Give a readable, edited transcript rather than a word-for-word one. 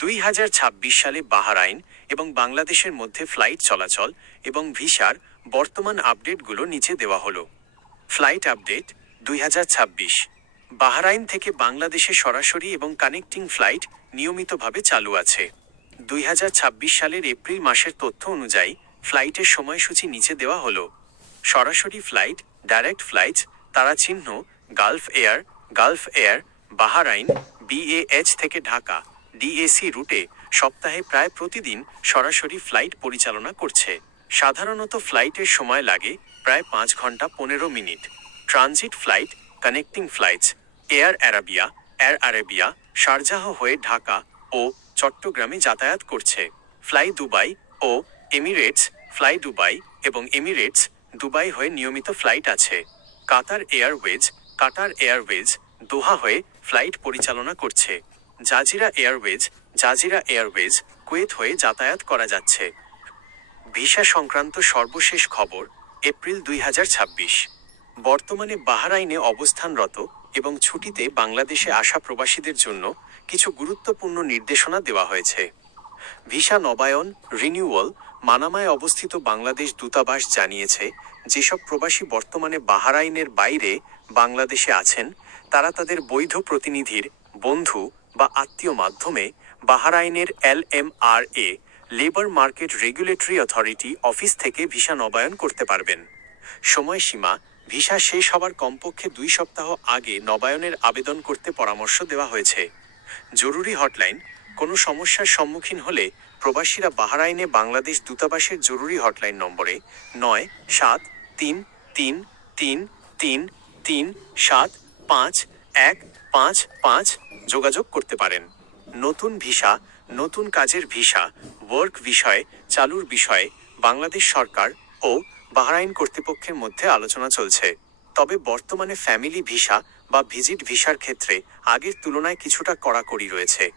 2026 সালে বাহরাইন এবং বাংলাদেশের মধ্যে ফ্লাইট চলাচল এবং ভিসার বর্তমান আপডেটগুলো নিচে দেওয়া হলো। Flight update 2026। বাহরাইন থেকে বাংলাদেশে সরাসরি এবং কানেক্টিং ফ্লাইট নিয়মিতভাবে চালু আছে। 2026 সালের এপ্রিল মাসের তথ্য অনুযায়ী ফ্লাইটের সময়সূচি নিচে দেওয়া হলো। সরাসরি ফ্লাইট, ডাইরেক্ট ফ্লাইটস, তারা চিহ্ন গালফ এয়ার, বাহরাইন, BAH থেকে ঢাকা, DAC রুটে সপ্তাহে প্রায় প্রতিদিন সরাসরি ফ্লাইট পরিচালনা করছে। সাধারণত ফ্লাইটের সময় লাগে প্রায় 5 ঘন্টা 15 minute. Transit flight, connecting flights, air Arabia Sharjah হয়ে ঢাকা ও চট্টগ্রামে যাতায়াত করছে। ফ্লাই দুবাই ও এমিরেটস, ফ্লাই দুবাই এবং এমিরেটস দুবাই হয়ে নিয়মিত ফ্লাইট আছে। কাতার এয়ারওয়েজ দোহা হয়ে ফ্লাইট পরিচালনা করছে। জাজিরা এয়ারওয়েজ কুয়েত হয়ে যাতায়াত করা যাচ্ছে। ভিসা সংক্রান্ত সর্বশেষ খবর এপ্রিল 2026। বর্তমানে বাহরাইনে অবস্থানরত এবং ছুটিতে বাংলাদেশে আসা প্রবাসীদের জন্য কিছু গুরুত্বপূর্ণ নির্দেশনা দেওয়া হয়েছে। ভিসা নবায়ন রিনিউয়াল মানামায় অবস্থিত বাংলাদেশ দূতাবাস জানিয়েছে, যেসব প্রবাসী বর্তমানে বাহরাইনের বাইরে বাংলাদেশে আছেন তারা তাদের বৈধ প্রতিনিধির বন্ধু বা আত্মীয় মাধ্যমে বাহরাইনের LMRA labour market regulatory authority office থেকে ভিসা নবায়ন করতে পারবেন। সময়সীমা ভিসা শেষ হবার কমপক্ষে 2 সপ্তাহ আগে নবায়নের আবেদন করতে পরামর্শ দেওয়া হয়েছে। জরুরি হটলাইন, কোনো সমস্যার সম্মুখীন হলে প্রবাসীরা বাহরাইনে বাংলাদেশ দূতাবাসের জরুরি হটলাইন নম্বরে 973333375155 যোগাযোগ করতে পারেন। নতুন ভিসা, নতুন কাজের ভিসা, ওয়ার্ক বিষয়ে চালুর বিষয়ে বাংলাদেশ সরকার ও বাহরাইন কর্তৃপক্ষের মধ্যে আলোচনা চলছে। তবে বর্তমানে ফ্যামিলি ভিসা বা ভিজিট ভিসার ক্ষেত্রে আগের তুলনায় কিছুটা কড়াকড়ি রয়েছে।